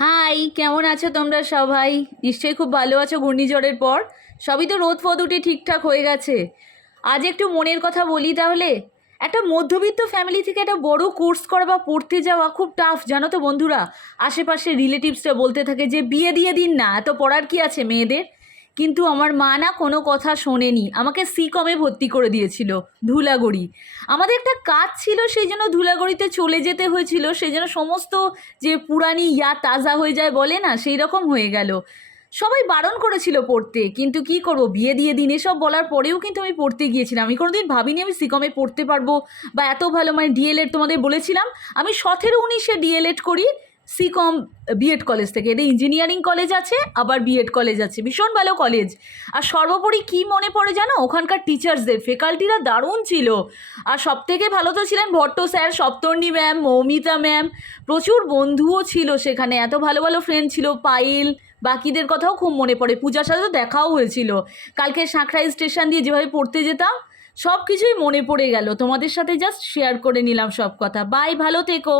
High, কেমন আছো তোমরা সবাই? নিশ্চয়ই খুব ভালো আছো ঘূর্ণিঝড়ের পর। সবই তো রোদ ফোদ উঠে ঠিকঠাক হয়ে গেছে। আজ একটু মনের কথা বলি তাহলে। একটা মধ্যবিত্ত ফ্যামিলি থেকে একটা বড় কোর্স করা বা পড়তে যাওয়া খুব টাফ, জানো তো বন্ধুরা। আশেপাশে রিলেটিভসরা বলতে থাকে যে বিয়ে দিয়ে দিন না, এত পড়ার কি আছে মেয়েদের। কিন্তু আমার মা না কোনো কথা শোনেনি, আমাকে সিকমে ভর্তি করে দিয়েছিল, ধুলাগড়ি। আমাদের একটা কাজ ছিল, সেই জন্য ধুলাগড়িতে চলে যেতে হয়েছিল। সেই জন্য সমস্ত যে পুরানি ইয়া তাজা হয়ে যায় বলে না, সেই রকম হয়ে গেল। সবাই বারণ করেছিল পড়তে, কিন্তু কি করব, বিয়ে দিয়ে দিন এসব বলার পরেও কিন্তু আমি পড়তে গিয়েছিলাম। আমি কোনোদিন ভাবিনি আমি সিকমে পড়তে পারবো বা এত ভালো, মানে ডিএলএড তোমাদের বলেছিলাম আমি 17-19-এ ডিএলএড করি সিকম বিএড কলেজ থেকে। এটা ইঞ্জিনিয়ারিং কলেজ আছে, আবার বিএড কলেজ আছে, ভীষণ ভালো কলেজ। আর সর্বোপরি কি মনে পড়ে জানো, ওখানকার টিচার্সদের ফ্যাকাল্টিরা দারুণ ছিল। আর সব থেকে ভালো তো ছিলেন Bhatta sir, Saptarni ma'am, Moumita ma'am. প্রচুর বন্ধুও ছিল সেখানে, এত ভালো ভালো ফ্রেন্ড ছিল। পাইল, বাকিদের কথাও খুব মনে পড়ে। পূজার সাথে তো দেখাও হয়েছিল। কালকে সাঁকড়াই স্টেশন দিয়ে যেভাবে পড়তে যেতাম, সব কিছুই মনে পড়ে গেল। তোমাদের সাথে জাস্ট শেয়ার করে নিলাম সব কথা। বাই, ভালো থেকো।